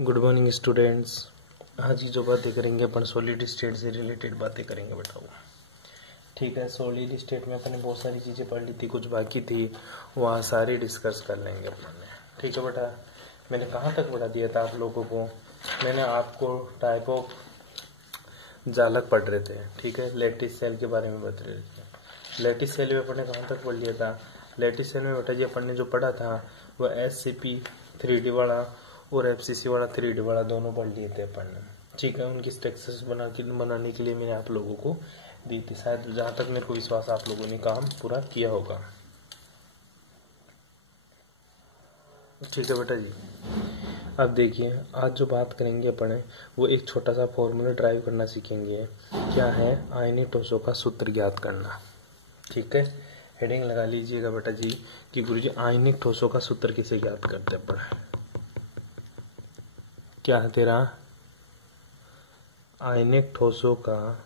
Good morning students. आज की जो बातें करेंगे अपन सॉलिड स्टेट से रिलेटेड बातें करेंगे बेटा। ठीक है, सॉलिड स्टेट में अपने बहुत सारी चीज़ें पढ़ ली थी, कुछ बाकी थी, वहाँ सारी डिस्कस कर लेंगे अपन ने। ठीक है बेटा, मैंने कहाँ तक पढ़ा दिया था आप लोगों को? मैंने आपको टाइप ऑफ जालक पढ़ रहे थे। ठीक है, लैटिस सेल के बारे में बता रहे थे। लैटिस सेल में अपन ने कहाँ तक पढ़ लिया था? लैटिस सेल में बेटा जी अपन ने जो पढ़ा था वो SCP 3D वाला और FCC वाला 3D वाला दोनों पढ़ लिए थे अपन ने। ठीक है, उनकी स्ट्रक्चर्स बनाने के लिए मैंने आप लोगों को दी थी। शायद जहाँ तक मेरे को विश्वास आप लोगों ने काम पूरा किया होगा। ठीक है बेटा जी, अब देखिए आज जो बात करेंगे अपन है वो एक छोटा सा फॉर्मूला ड्राइव करना सीखेंगे। क्या है? आयनिक-टोसो का सूत्र ज्ञात करना। ठीक है, हेडिंग लगा लीजिएगा बेटा जी कि गुरुजी आयनिक-टोसो का सूत्र किसे ज्ञात करते हैं अपन। क्या है तेरा? आयनिक-ठोसों का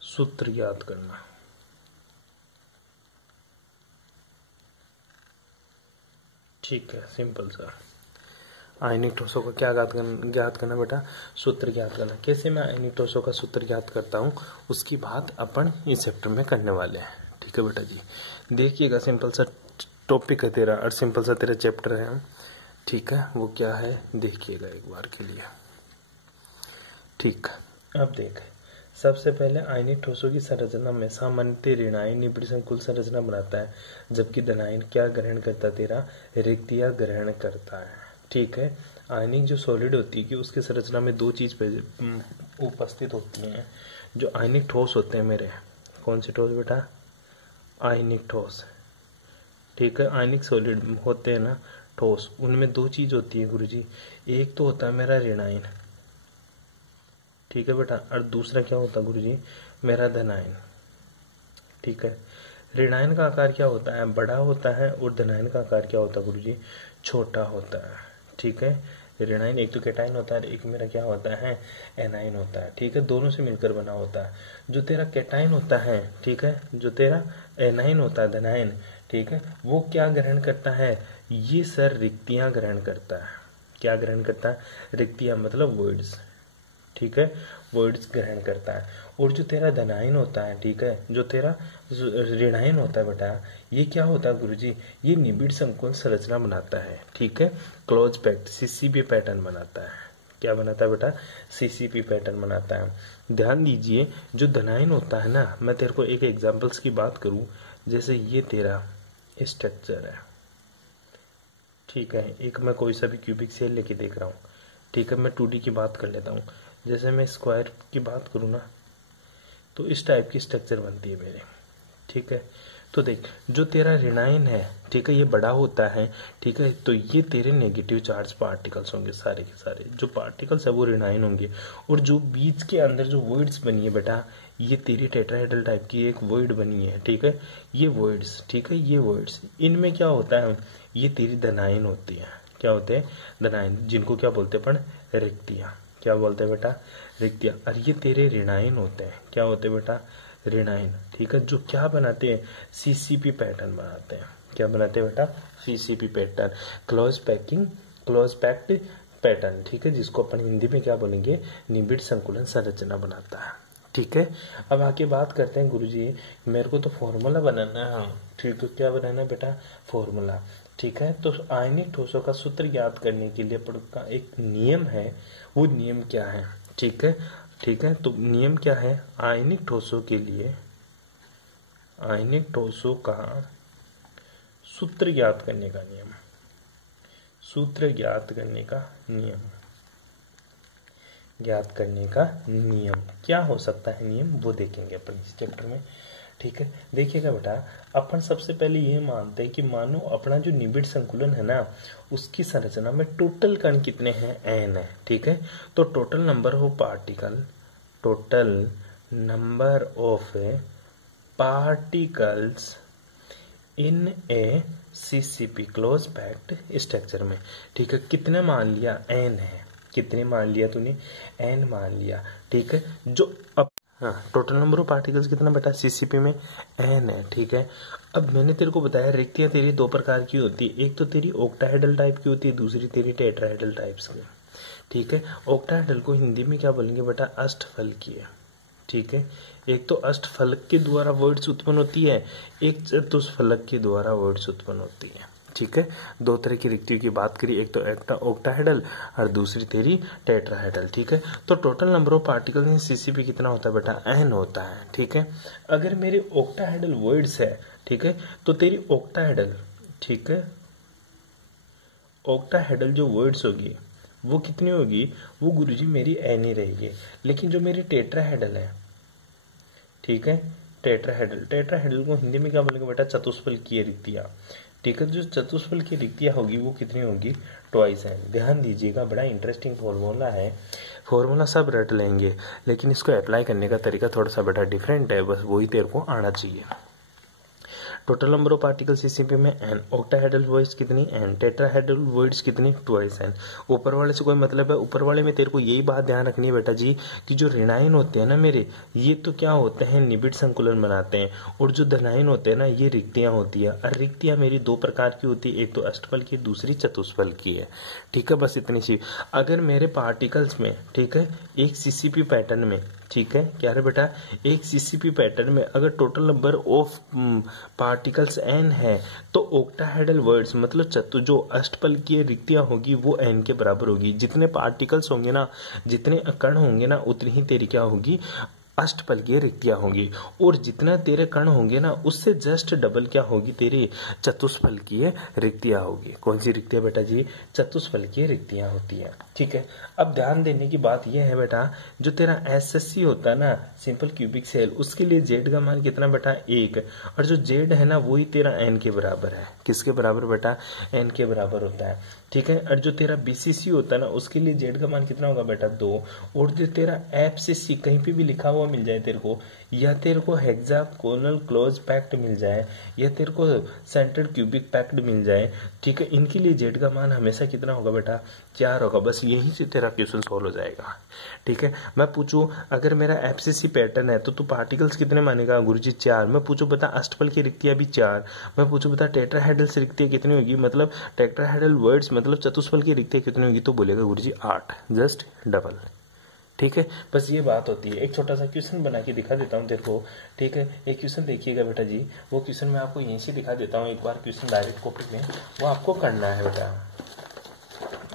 सूत्र ज्ञात करना। ठीक है, सिंपल सा। आयनिक-ठोसों का क्या ज्ञात करना बेटा? सूत्र ज्ञात करना। कैसे मैं आयनिक-ठोसों का सूत्र ज्ञात करता हूँ उसकी बात अपन इस चैप्टर में करने वाले हैं। ठीक है बेटा जी, देखिएगा सिंपल सा टॉपिक है तेरा और सिंपल सा तेरा चैप्टर है। ठीक है, वो क्या है देखिएगा एक बार के लिए। ठीक, अब देख, सबसे पहले आयनिक ठोसों की संरचना में सामान्यतः ऋणायन निबिड़ संकुल संरचना बनाता है, जबकि धनायन क्या ग्रहण करता है तेरा? रिक्तियां ग्रहण करता है। ठीक है, आयनिक जो सॉलिड होती है कि उसकी संरचना में दो चीज उपस्थित होती हैं। जो आयनिक ठोस होते हैं मेरे, कौन से ठोस बेटा? आयनिक ठोस। ठीक है, आयनिक सॉलिड होते हैं ना ठोस, उनमें दो चीज होती है गुरुजी। एक तो होता है मेरा ऋणायन, ठीक है बेटा, और दूसरा क्या होता है गुरुजी? मेरा धनायन। ठीक है, ऋणायन का आकार क्या होता है? बड़ा होता है, और धनायन का आकार क्या होता है गुरुजी? छोटा होता है। ठीक है, ऋणायन एक तो कैटायन होता है, एक मेरा क्या होता है? एनायन होता है। ठीक है, दोनों से मिलकर बना होता है। जो तेरा कैटायन होता है, ठीक है, जो तेरा एनायन होता है धनायन, ठीक है, वो क्या ग्रहण करता है? ये सर रिक्तियां ग्रहण करता है। क्या ग्रहण करता है? रिक्तियां मतलब वॉइड्स। ठीक है, वर्ड्स ग्रहण करता है। और जो तेरा धनायन होता है, ठीक है, जो तेरा ऋणायन होता है बेटा, ये क्या होता है गुरुजी? ये निबिड़ संकुल संरचना बनाता है। ठीक है, क्लोज पैक्ट CCP पैटर्न बनाता है। क्या बनाता है बेटा? CCP पैटर्न बनाता है। ध्यान दीजिए, जो धनायन होता है ना, मैं तेरे को एक एग्जाम्पल्स की बात करूं, जैसे ये तेरा स्ट्रक्चर है। ठीक है, एक मैं कोई सा भी क्यूबिक सेल लेके देख रहा हूँ। ठीक है, मैं 2D की बात कर लेता हूँ। जैसे मैं स्क्वायर की बात करूँ ना, तो इस टाइप की स्ट्रक्चर बनती है मेरे। ठीक है, तो देख, जो तेरा ऋणायन है, ठीक है, ये बड़ा होता है। ठीक है, तो ये तेरे नेगेटिव चार्ज पार्टिकल्स होंगे, सारे के सारे जो पार्टिकल्स है वो ऋणायन होंगे। और जो बीच के अंदर जो वॉइड्स बनी है बेटा, ये तेरी टेट्राहेड्रल टाइप की एक वॉइड बनी है। ठीक है, ये वॉइड्स, ठीक है, ये वॉइड्स, इनमें क्या होता है? ये तेरी धनायन होती है। क्या होते हैं? धनायन, जिनको क्या बोलते हैं अपन? रिक्तियां। क्या बोलते हैं बेटा? रिक्तियां। और ये तेरे ऋणायन होते हैं। क्या होते हैं बेटा? ऋणायन। ठीक है, जो क्या बनाते हैं? CCP पैटर्न बनाते हैं। क्या बनाते हैं बेटा? CCP pattern, close packed pattern. ठीक है, जिसको अपन हिंदी में क्या बोलेंगे? निबिड़ संकुलन संरचना बनाता है। ठीक है, अब आके बात करते हैं गुरुजी, मेरे को तो फॉर्मूला बनाना है। हाँ ठीक है, क्या बनाना है बेटा? फॉर्मूला। ठीक है, तो आयनिक ठोसों का सूत्र ज्ञात करने के लिए का एक नियम है। वो नियम क्या है? ठीक है, ठीक है, तो नियम क्या है? आयनिक ठोसों के लिए आयनिक ठोसों का सूत्र ज्ञात करने का नियम, सूत्र ज्ञात करने का नियम, ज्ञात करने का नियम क्या हो सकता है? नियम वो देखेंगे अपन इस चैप्टर में। ठीक है, देखिएगा बेटा, अपन सबसे पहले ये मानते हैं कि मानो अपना जो निबिड़ संकुलन है ना, उसकी संरचना में टोटल कण कितने हैं? n है। ठीक है, तो total number of particle, total number of particles in A CCP close packed structure में। ठीक है, कितने मान लिया? n है। कितने मान लिया तूने? n मान लिया। ठीक है, जो अब हाँ, टोटल नंबर ऑफ पार्टिकल्स कितना बेटा सीसीपी में n है, ठीक है। अब मैंने तेरे को बताया रिक्तियां तेरी दो प्रकार की होती है, एक तो तेरी ऑक्टाहेड्रल टाइप की होती है, दूसरी तेरी टेट्राहेड्रल टाइप्स की, ठीक है। ऑक्टाहेड्रल को हिंदी में क्या बोलेंगे बेटा, अष्टफलकीय, ठीक है। एक तो अष्टफलक के द्वारा वर्ड्स उत्पन्न होती है, एक चतुष्फलक के द्वारा वर्ड्स उत्पन्न होती है, ठीक है। दो तरह की रिक्तियों की बात करी, एक तो ऑक्टाहेड्रल और दूसरी तेरी टेट्राहेड्रल, ठीक है। तो total number of particles in CCP कितना होता है बेटा, n होता है, ठीक है। अगर मेरे ऑक्टाहेड्रल वर्ड्स है, ठीक है, तो तेरी ऑक्टाहेड्रल, ठीक है, ऑक्टाहेड्रल जो वर्ड्स होगी वो कितनी होगी, वो गुरुजी मेरी n ही रहेगी। लेकिन जो मेरी टेट्राहेड्रल है, ठीक है, टेट्राहेड्रल को हिंदी में क्या बोलेंगे बेटा, चतुष्फलकीय रिक्तियां, ठीक है। जो चतुष्फल की रिक्तियां होगी वो कितनी होगी, ट्वाइस n। ध्यान दीजिएगा, बड़ा इंटरेस्टिंग फॉर्मूला है, फॉर्मूला सब रट लेंगे लेकिन इसको अप्लाई करने का तरीका थोड़ा सा बेटा डिफरेंट है, बस वही तेरे को आना चाहिए। Total number of particle CCP में n, ऑक्टाहेड्रल वर्ड्स कितनी n, टेट्राहेड्रल वर्ड्स कितनी ट्वाइस n। ऊपर वाले से कोई मतलब है, ऊपर वाले में तेरे को यही बात ध्यान रखनी है बेटा जी कि जो ऋणायन होते हैं ना मेरे, ये तो क्या होते हैं, निबिड़ संकुलन बनाते हैं, और जो धनायन होते हैं ना, ये रिक्तियां होती है। और रिक्तियां मेरी दो प्रकार की होती है, एक तो अष्टफल की, दूसरी चतुष्फल की है, ठीक है। बस इतनी सी। अगर मेरे पार्टिकल्स में, ठीक है, एक सीसीपी पैटर्न में, ठीक है, क्या है बेटा, एक सीसीपी पैटर्न में अगर total number of particles n है, तो ऑक्टाहेड्रल वर्ड्स मतलब जो अष्टफल की रिक्तियां होगी वो n के बराबर होगी। जितने पार्टिकल्स होंगे ना, जितने कण होंगे ना, उतनी ही तेरी क्या होगी, अष्टफलकीय रिक्तियां होंगी। और जितना तेरे कण होंगे ना, उससे जस्ट डबल क्या होगी, तेरी चतुष्फलकीय रिक्तियां होगी। कौन सी रिक्तियां बेटा जी, चतुष्फलकीय रिक्तियां होती है, ठीक है। अब ध्यान देने की बात यह है बेटा, जो तेरा एसएससी होता है ना, सिंपल क्यूबिक सेल, उसके लिए जेड का मान कितना बेटा, 1, और जो जेड है ना वही तेरा एन के बराबर है। किसके बराबर बेटा, एन के बराबर होता है, ठीक है। और जो तेरा बीसीसी होता है ना, उसके लिए जेड का मान कितना होगा बेटा, 2। और जो तेरा एफसीसी कहीं पे भी लिखा हुआ मिल जाए तेरे को, या तेरे को हेक्सागोनल क्लोज पैक्ड मिल जाए, या तेरे को सेंटर्ड क्यूबिक पैक्ड मिल जाए, ठीक है, इनके लिए जेड का मान हमेशा कितना होगा बेटा, 4 होगा। बस यही से तेरा क्वेश्चन सॉल्व हो जाएगा, ठीक है। मैं पूछूं अगर मेरा एफसीसी पैटर्न है तो तू पार्टिकल्स कितने मानेगा, गुरुजी 4। मैं पूछूं बता अष्टफल की रिक्तियां भी 4। मैं पूछूं बता टेट्राहेड्रल से रिक्तियां कितनी होगी, मतलब टेट्राहेड्रल वर्ड्स मतलब चतुष्फल की रिक्तियां कितनी होगी, तो बोलेगा गुरुजी 8, जस्ट डबल, ठीक है। बस ये बात होती है। एक छोटा सा क्वेश्चन बना के दिखा देता हूँ तेरे को, ठीक है। एक क्वेश्चन देखिएगा बेटा जी, वो क्वेश्चन मैं आपको यहीं से दिखा देता हूँ, एक बार क्वेश्चन डायरेक्ट कॉपी में, वो आपको करना है बेटा,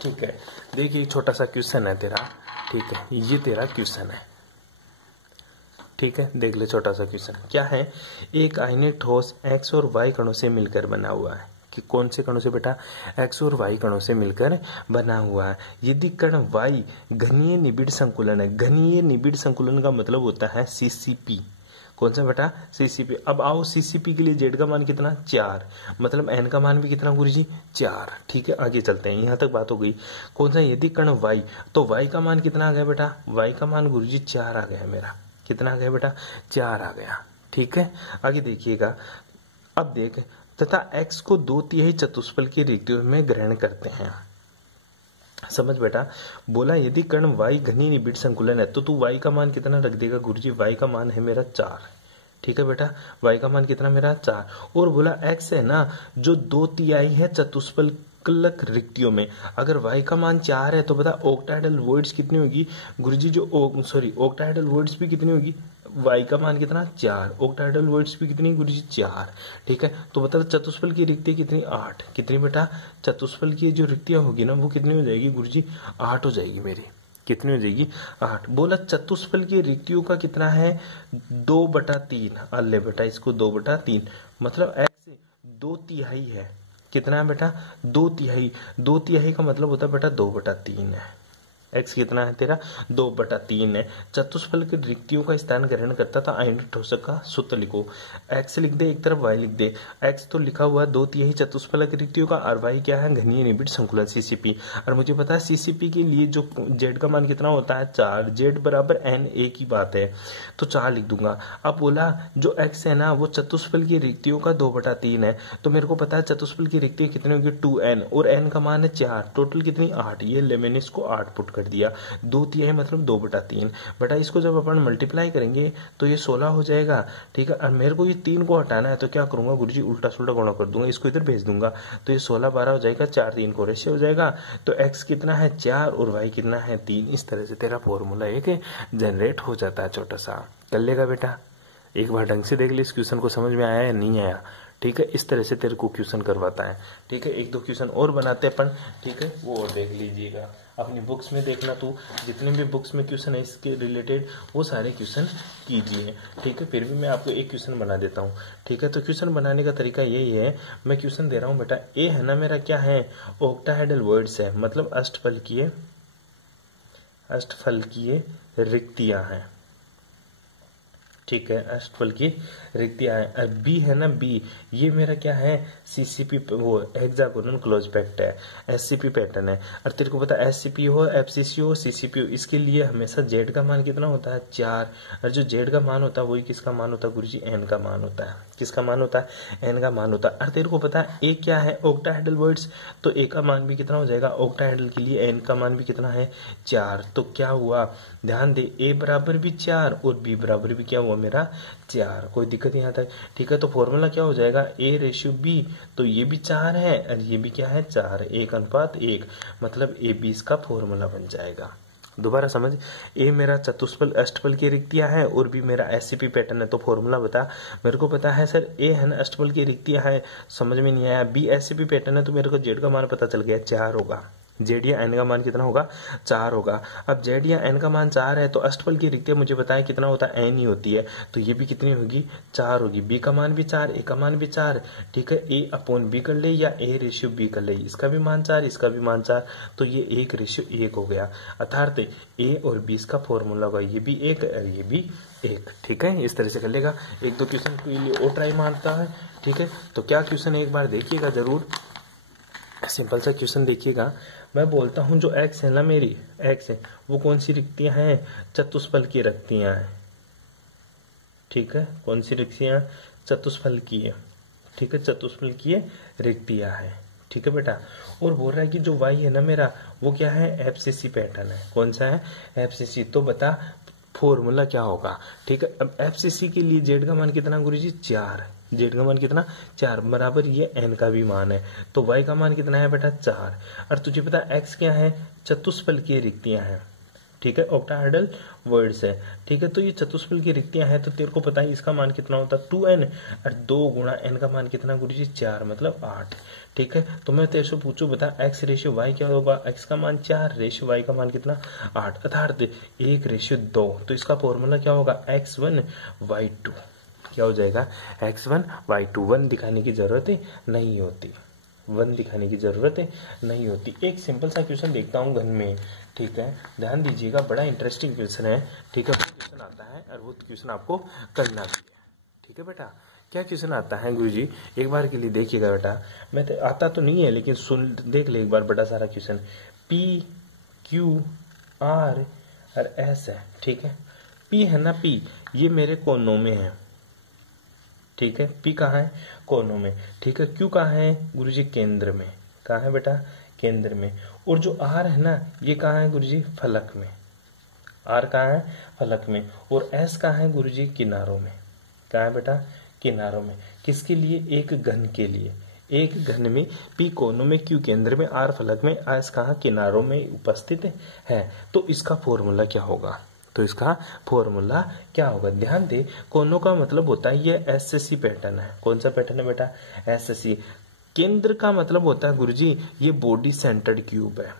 ठीक है। देखिए छोटा सा क्वेश्चन है तेरा, ठीक है, ये तेरा क्वेश्चन है, ठीक है। देख ले छोटा सा क्वेश्चन क्या है, एक आयनिक ठोस x और y कणों से मिलकर बना हुआ है। कि कौन से कणों से बेटा, x और y कणों से मिलकर बना हुआ है। यदि कण y घनीय निबिड़ संकुलन है, घनीय निबिड़ संकुलन का मतलब होता है सीसीपी। कौन सा बेटा, सीसीपी। अब आओ सीसीपी के लिए जेड का मान कितना, 4, मतलब एन का मान भी कितना गुरुजी, 4, ठीक है। आगे चलते हैं, यहां तक बात हो गई। कौन सा, यदि कण y, तो y का मान कितना आ गया बेटा, y का मान गुरुजी 4 आ गया मेरा, कितना आ गया बेटा, 4 आ गया, ठीक है। आगे देखिएगा, अब देख, तथा x को 2/3 चतुष्फल की रिक्तियों में ग्रहण करते हैं। समझ बेटा, बोला यदि कण y घनी निबिड़ संकुलन है तो तू y का मान कितना रख देगा गुरुजी, y का मान है मेरा 4, ठीक है बेटा, y का मान कितना मेरा 4। और बोला x है ना, जो 2/3 है चतुष्फल रिक्तियों में, अगर y का मान 4 है तो बता ऑक्टाहेड्रल वर्ड्स कितनी होगी गुरुजी, जो ऑक्टाहेड्रल वर्ड्स भी कितनी होगी, y का मान कितना, 4, ऑक्टाहेड्रल वर्ड्स भी कितनी गुरुजी, 4, ठीक है। तो बता चतुष्फल की रिक्ति कितनी, 8, कितनी बेटा, चतुष्फल की जो रिक्तियां होगी ना वो कितनी हो जाएगी गुरुजी, 8 हो जाएगी मेरी, कितनी हो जाएगी, 8। बोला चतुष्फल की रिक्तियों का कितना है, 2/3। अल्ले बेटा इसको 2/3, मतलब x 2/3 है, कितना है बेटा, 2/3। 2/3 का मतलब होता है बेटा 2/3 है। x कितना है तेरा, 2/3 है। चतुष्फल की रिक्तियों का स्थान ग्रहण करता था आयनिक ठोसक का सूत्र लिखो, x लिख दे, एक तरफ y लिख दे। x तो लिखा हुआ 2/3 चतुष्फल की रिक्तियों का, और y क्या है, घनीय निबिड़ संकुलन सीसीपी। और मुझे पता है सीसीपी के लिए जो z का मान कितना होता है, 4, z बराबर n, एक ही बात है, तो 4 लिख दूंगा। अब बोला जो x है ना वो चतुष्फल की रिक्तियों का 2/3 है, तो मेरे को पता है चतुष्फल की रिक्तियां कितनी होगी, 2n, और n का मान है 4, टोटल कितनी, 8। ये ले मैंने इसको 8 पुट कर दिया, 2/3 मतलब 2/3 बेटा। इसको जब अपन मल्टीप्लाई करेंगे तो ये 16 हो जाएगा, ठीक है। और मेरे को ये 3 को हटाना है तो क्या करूंगा गुरुजी, उल्टा सुल्टा गुणा कर दूंगा, इसको इधर भेज दूंगा, तो ये 16 12 हो जाएगा, 4 3 को रेशियो हो जाएगा। तो x कितना है 4 और y कितना है 3। इस तरह से तेरा फॉर्मूला एक जनरेट हो जाता है छोटा सा। कर लेगा बेटा, एक बार ढंग से देख ले इस क्वेश्चन को, समझ में आया या नहीं आया, ठीक है। इस तरह से तेरे को क्वेश्चन करवाता है, ठीक है। 1-2 क्वेश्चन और बनाते हैं अपन, ठीक है, वो और देख लीजिएगा अपनी बुक्स में। देखना तू जितने भी बुक्स में क्वेश्चन है इसके रिलेटेड वो सारे क्वेश्चन कीजिए, ठीक है। फिर भी मैं आपको एक क्वेश्चन बना देता हूँ, ठीक है। तो क्वेश्चन बनाने का तरीका यही है, मैं क्वेश्चन दे रहा हूँ बेटा, ए है ना मेरा क्या है, ऑक्टाहेड्रल वर्ड्स है, मतलब अष्टफलकीय रिक्तियां हैं, ठीक है, अष्टफल की रिक्तियां हैं। और बी है ना, बी ये मेरा क्या है, सीसीपी वो हेक्सागोनल क्लोज पैक्ट है, एससीपी पैटर्न है। और तेरे को पता है एससीपी हो, एफसीसी हो, सीसीपी हो, इसके लिए हमेशा जेड का मान कितना होता है 4। और जो जेड का मान होता है वही किसका मान होता है गुरुजी, एन का मान होता है। किसका मान होता है, एन का मान होता है। और तेरे को पता है ए क्या है, ऑक्टाहेड्रल वर्ड्स, तो ए का मान भी कितना हो जाएगा ऑक्टाहेड्रल के लिए, एन का मान भी कितना है 4। तो क्या हुआ, ध्यान दे, ए बराबर भी 4 और बी बराबर भी क्या हुआ मेरा 4। कोई दिक्कत यहाँ तक, ठीक है। तो फॉर्मूला क्या हो जाएगा, ए रेशियो बी, तो ये भी 4 है और ये भी क्या है 4, 1:1, मतलब ए बी इसका फॉर्मूला बन जाएगा। दोबारा समझ, ए मेरा चतुष्फल अष्टफल की रिक्तियां है और बी मेरा एससीपी पैटर्न है। तो फॉर्मूला बता, मेरे को पता है सर ए है ना अष्टफल की रिक्तियां है, समझ में नहीं आया। बी एससीपी पैटर्न है तो मेरे को जेड का मान पता चल गया 4 होगा, जेड या एन का मान कितना होगा 4 होगा। अब जेड या एन का मान 4 है तो अष्टफल की रिक्तियां मुझे बताया कितना होता है, एन ही होती है, तो ये भी कितनी होगी 4 होगी। बी का मान भी 4, ए का मान भी 4, ठीक है। ए अपॉन बी कर ले या ए रेशियो बी कर ले, इसका भी मान 4, इसका भी मान 4, तो ये 1 रेशियो 1 हो गया। अर्थात ए और बी का फॉर्मूला होगा ये भी 1 और ये भी 1, ठीक है। इस तरह से कर लेगा। 1-2 क्वेश्चन के लिए और ट्राई मारता है, ठीक है। तो क्या क्वेश्चन एक बार देखिएगा जरूर, सिंपल सा क्वेश्चन देखिएगा। मैं बोलता हूं जो एक्स है ना, मेरी एक्स है वो कौन सी रिक्तियां हैं, चतुष्फल की रिक्तियां हैं, ठीक है। कौन सी रिक्तियां, चतुष्फल की है, ठीक है, चतुष्फल की रिक्तियां है, ठीक है बेटा। और बोल रहा है कि जो वाई है ना मेरा वो क्या है, एफसीसी पैटर्न है। कौन सा है, एफसीसी। तो बता फॉर्मूला क्या होगा, ठीक है। अब एफसीसी के लिए जेड का मान कितना गुरुजी 4, जेड का मान कितना 4 बराबर ये एन का भी मान है, तो वाई का मान कितना है बेटा 4। और तुझे पता एक्स क्या है, चतुष्फल की रिक्तियां हैं, ठीक है, ऑक्टाहेड्रल वर्ड्स है, ठीक है। तो ये चतुष्फल की रिक्तियां हैं तो तेरे को पता है इसका मान कितना होता है 2n, और 2 गुणा n का मान कितना गुरुजी 4 मतलब 8, ठीक है। तो मैं तेरे से पूछू बता x रेशियो y क्या होगा, x का मान 4 रेशियो y का मान कितना 8, अर्थात 1 रेशियो 2। तो इसका फॉर्मूला क्या होगा x1 y2, क्या हो जाएगा x1 y2। 1 दिखाने की जरूरत नहीं होती, 1 दिखाने की जरूरत नहीं होती। एक सिंपल सा क्वेश्चन देखता हूँ घन में, ठीक है, ध्यान दीजिएगा, बड़ा इंटरेस्टिंग क्वेश्चन है, ठीक है। वो क्वेश्चन आता है और वो क्वेश्चन आपको करना भी है, ठीक है बेटा। क्या क्वेश्चन आता है गुरुजी, एक बार के लिए देखिएगा बेटा, मैं तो आता तो नहीं है लेकिन सुन देख ले एक बार, बड़ा सारा क्वेश्चन, P Q R और S है, ठीक है। P है ना, P ये मेरे कोनों में है, ठीक है। P कहाँ है, कोनों में, ठीक है। Q कहाँ है गुरुजी, केंद्र में, कहाँ है बेटा, केंद्र में। और जो R है ना ये कहाँ है गुरुजी, फलक में, R कहाँ है, फलक में। और S कहाँ है गुरुजी, किनारों में, कहाँ है बेटा, किनारों में। किसके लिए, एक घन के लिए, एक घन में P कोनों में, Q केंद्र में, R फलक में, S कहाँ, किनारों में उपस्थित है। तो इसका फॉर्मूला क्या होगा, तो इसका फॉर्मूला क्या होगा, ध्यान दे, कोनों का मतलब होता है ये एसएससी पैटर्न है। कौन सा पैटर्न है बेटा, एसएससी। केंद्र का मतलब होता है गुरुजी ये बॉडी सेंटर्ड क्यूब है,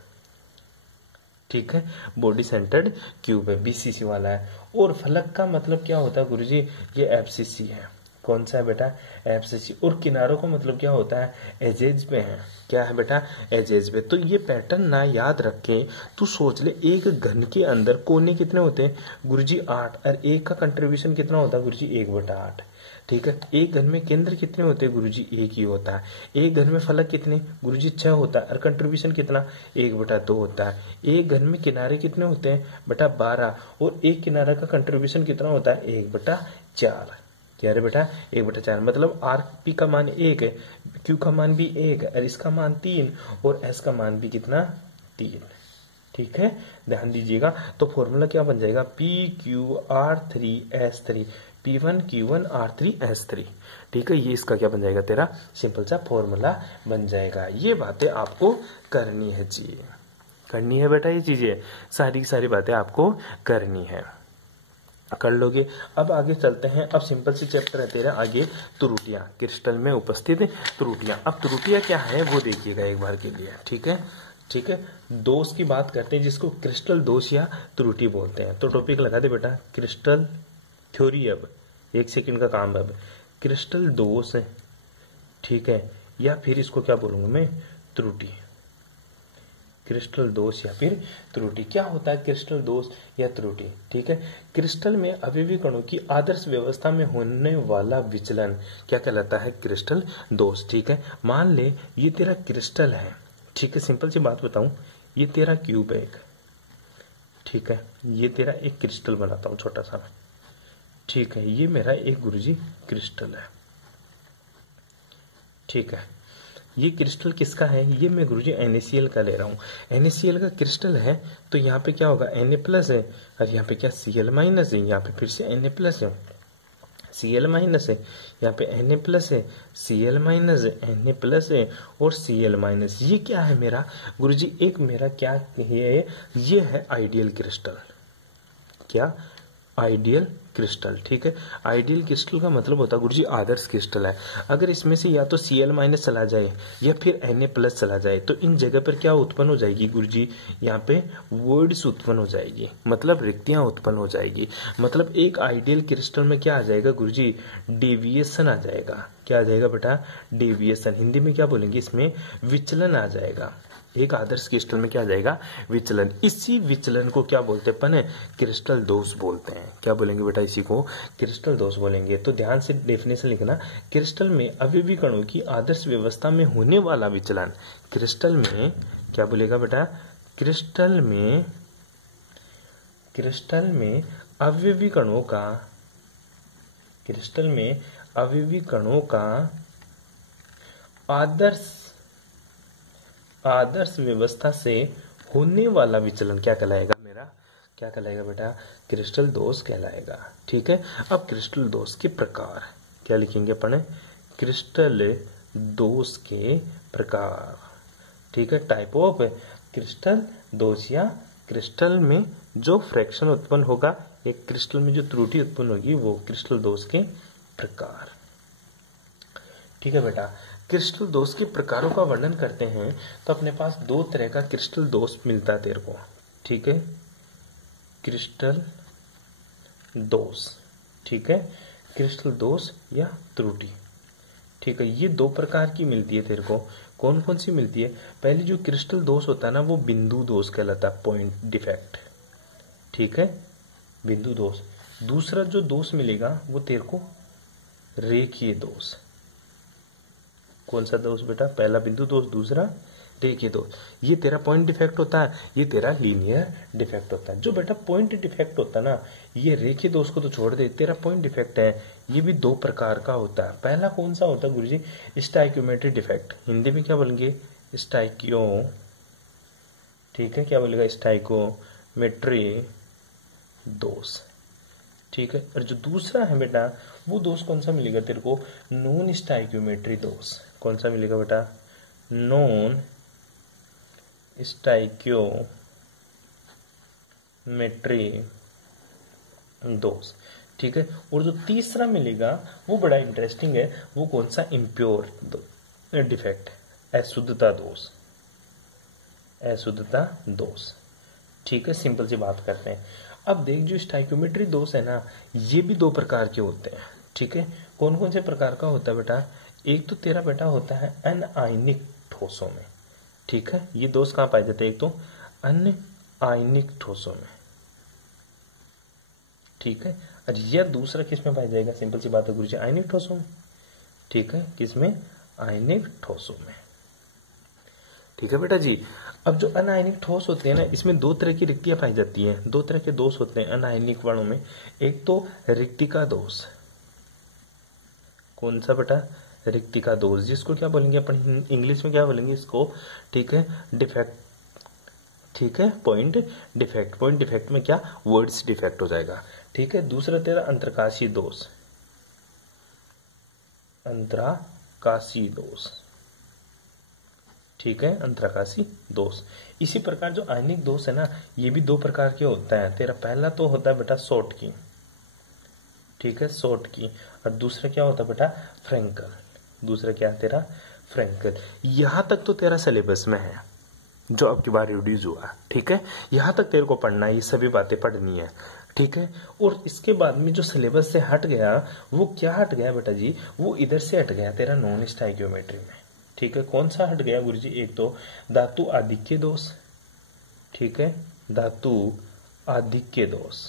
ठीक है, बॉडी सेंटर्ड क्यूब है, बीसीसी वाला है। और फलक का मतलब क्या होता है गुरुजी, ये एफसीसी है। कौन सा है बेटा, एफसीसी। और किनारों का मतलब क्या होता है, एजेज पे है, क्या है बेटा, एजेज पे। तो ये पैटर्न ना याद रखे, तू सोच ले, एक घन के अंदर कोने कितने होते हैं गुरुजी 8, और एक का कंट्रीब्यूशन कितना होता है गुरुजी 1/8, ठीक है। एक घन में केंद्र कितने होते हैं गुरुजी 1 ही होता है। एक घन में फलक कितने गुरुजी 6 होता है, और कंट्रीब्यूशन कितना 1/2 होता है। एक घन में किनारे कितने होते हैं बेटा 12, और एक किनारा का कंट्रीब्यूशन कितना होता है 1/4, क्या है बेटा 1/4, मतलब आर पी का मान 1 है, क्यू का मान भी 1 है, और इसका मान 3, और एस का मान भी कितना 3, ठीक है, ध्यान दीजिएगा। तो फॉर्मूला क्या बन जाएगा, PQR3S3, P1Q1R3S3। ठीक है, ये इसका क्या बन जाएगा, तेरा सिंपल सा फॉर्मूला बन जाएगा। ये बातें आपको करनी है जी, करनी है बेटा, ये चीजें सारी की सारी बातें आपको करनी है, कर लोगे। अब आगे चलते हैं। अब सिंपल सी चैप्टर है तेरा आगे, त्रुटियां, क्रिस्टल में उपस्थित त्रुटियां। अब त्रुटियां क्या है वो देखिएगा एक बार के लिए, ठीक है। ठीक है, दोष की बात करते हैं जिसको क्रिस्टल दोष या त्रुटि बोलते हैं। तो टॉपिक लगा दे बेटा, क्रिस्टल थ्योरी। अब 1 सेकंड का काम है। अब क्रिस्टल दोष, ठीक है, या फिर इसको क्या बोलूंगा मैं, त्रुटि। क्रिस्टल दोष या फिर त्रुटि, क्या होता है क्रिस्टल दोष या त्रुटि, ठीक है। क्रिस्टल में अवयवी कणों की आदर्श व्यवस्था में होने वाला विचलन क्या कहलाता है, क्रिस्टल दोष। ठीक है, मान ले ये तेरा क्रिस्टल है, ठीक है, सिंपल सी बात बताऊं, ये तेरा क्यूब है एक, ठीक है, ये तेरा एक क्रिस्टल बनाता हूं छोटा सा, ठीक है, ये मेरा एक गुरुजी क्रिस्टल है, ठीक है। ये क्रिस्टल किसका है, ये मैं गुरुजी NaCl का ले रहा हूँ। NaCl का क्रिस्टल है तो यहाँ पे क्या होगा, Na+ है, और यहाँ पे क्या Cl- है, यहाँ पे फिर से Na+ है, Cl- है, यहाँ पे Na+ है, Cl- है, Na+ है और Cl-। ये क्या है मेरा गुरुजी, एक मेरा क्या है, ये है आइडियल क्रिस्टल। क्या, आइडियल क्रिस्टल, ठीक है। आइडियल क्रिस्टल का मतलब होता है गुरुजी आदर्श क्रिस्टल है। अगर इसमें से या तो Cl- चला जाए या फिर Na+ चला जाए तो इन जगह पर क्या उत्पन्न हो जाएगी गुरुजी, यहाँ पे वॉइड्स उत्पन्न हो जाएगी, मतलब रिक्तियां उत्पन्न हो जाएगी। मतलब एक आइडियल क्रिस्टल में क्या आ जाएगा गुरुजी, डेविएशन आ जाएगा। क्या आ जाएगा बेटा, डेविएशन। हिंदी में क्या बोलेंगे, इसमें विचलन आ जाएगा। एक आदर्श क्रिस्टल में क्या आ जाएगा, विचलन। इसी विचलन को क्या बोलते हैं अपन, क्रिस्टल दोष बोलते हैं। क्या बोलेंगे बेटा, इसी को क्रिस्टल दोष बोलेंगे। तो ध्यान से डेफिनेशन लिखना, क्रिस्टल में अवयवी कणों की आदर्श व्यवस्था में होने वाला विचलन। क्रिस्टल में क्या बोलेगा बेटा, क्रिस्टल में अवयवी कणों का, क्रिस्टल में अवयवी कणों का आदर्श व्यवस्था से होने वाला विचलन क्या कहलाएगा मेरा, क्या कहलाएगा बेटा, क्रिस्टल दोष कहलाएगा। ठीक है, अब क्रिस्टल दोष के प्रकार क्या लिखेंगे अपन, क्रिस्टल दोष के प्रकार। ठीक है, टाइप ऑफ क्रिस्टल दोष, या क्रिस्टल में जो फ्रैक्शन उत्पन्न होगा, एक क्रिस्टल में जो त्रुटि उत्पन्न होगी वो क्रिस्टल दोष के प्रकार। ठीक है बेटा, क्रिस्टल दोष के प्रकारों का वर्णन करते हैं तो अपने पास 2 तरह का क्रिस्टल दोष मिलता है तेरे को। ठीक है, क्रिस्टल दोष, ठीक है, क्रिस्टल दोष या त्रुटि। ठीक है, ये 2 प्रकार की मिलती है तेरे को। कौन कौन सी मिलती है, पहले जो क्रिस्टल दोष होता है ना वो बिंदु दोष कहलाता है, पॉइंट डिफेक्ट। ठीक है, बिंदु दोष। दूसरा जो दोष मिलेगा वो तेरे को रेखीय दोष। कौन सा दोष बेटा, पहला बिंदु दोष, दूसरा रेखीय दोष। ये तेरा पॉइंट डिफेक्ट होता है, ये तेरा लीनियर डिफेक्ट होता है। जो बेटा पॉइंट डिफेक्ट होता है ना, ये रेखीय दोष को तो छोड़ दे, तेरा पॉइंट डिफेक्ट है ये भी 2 प्रकार का होता है। पहला कौन सा होता है गुरुजी, स्टाइक्योमेट्री डिफेक्ट। हिंदी में क्या बोलेंगे, स्टाइक्यो। ठीक है, क्या बोलेगा, स्टाइकोमेट्री दोष। ठीक है, और जो दूसरा है बेटा वो दोष कौन सा मिलेगा तेरे को, नॉन स्टाइक्योमेट्री दोष। कौन सा मिलेगा बेटा, नॉन स्टाइक्योमेट्री दोष। ठीक है, और जो तीसरा मिलेगा वो बड़ा इंटरेस्टिंग है, वो कौन सा, इम्प्योर डिफेक्ट, अशुद्धता दोष, अशुद्धता दोष। ठीक है, सिंपल सी बात करते हैं। अब देख, जो स्टाइक्योमेट्री दोष है ना, ये भी 2 प्रकार के होते हैं। ठीक है, कौन कौन से प्रकार का होता है बेटा, एक तो तेरा बेटा होता है अनआयनिक ठोसों में। ठीक है, ये दोष कहाँ पाए जाते हैं, एक तो अनआयनिक ठोसों में। ठीक है, और यह दूसरा किस में पाया जाएगा, सिंपल सी बात है गुरुजी, आयनिक ठोसों में। ठीक है, किसमें, आयनिक ठोसों में। ठीक है बेटा जी, अब जो अनायनिक ठोस होते हैं ना, इसमें 2 तरह की रिक्तियां पाई जाती हैं, 2 तरह के दोष होते हैं अनायनिक वर्णों में। एक तो रिक्तिका दोष। कौन सा बेटा, रिक्तिका दोष, जिसको क्या बोलेंगे अपन इंग्लिश में क्या बोलेंगे इसको, ठीक है, डिफेक्ट। ठीक है, पॉइंट डिफेक्ट में क्या वर्ड्स डिफेक्ट हो जाएगा। ठीक है, दूसरा तेरा अंतरकाशी दोष, अंतराकाशी दोष। ठीक है, अंतराकाशी दोष। इसी प्रकार जो आयनिक दोष है ना, ये भी दो प्रकार के होता है। तेरा पहला तो होता है बेटा शॉर्ट की, ठीक है, शॉर्ट की, और दूसरा क्या होता है बेटा फ्रैंकल। दूसरा क्या है तेरा फ्रैंकल। यहां तक तो तेरा सिलेबस में है जो अब की बार रिड्यूस हुआ। ठीक है, यहां तक तेरे को पढ़ना है, ये सभी बातें पढ़नी है। ठीक है, और इसके बाद में जो सिलेबस से हट गया वो क्या हट गया बेटा जी, वो इधर से हट गया तेरा नॉन स्टाइकियोमेट्री में। ठीक है, कौन सा हट गया गुरुजी, एक तो धातु आधिक्य दोष। ठीक है, धातु आधिक्य दोष।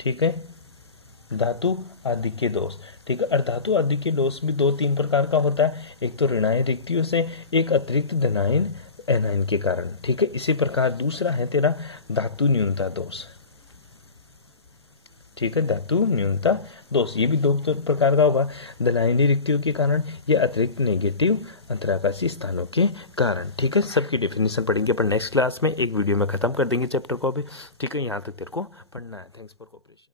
ठीक है, धातु आधिक्य दोष। ठीक है, और धातु आधिक्य दोष भी दो तीन प्रकार का होता है, एक तो ऋणायन रिक्तियों से, एक अतिरिक्त धनायन एनायन के कारण। ठीक है, इसी प्रकार दूसरा है तेरा धातु न्यूनता दोष। ठीक है, धातु न्यूनता दोष, ये भी दो प्रकार का होगा, धनायनी रिक्तियों के कारण या अतिरिक्त नेगेटिव अंतराकाशी स्थानों के कारण। ठीक है, सबकी डेफिनेशन पढ़ेंगे अपन नेक्स्ट क्लास में, एक वीडियो में खत्म कर देंगे चैप्टर को अभी। ठीक है, यहाँ तक तेरे को पढ़ना है। Thanks for cooperation.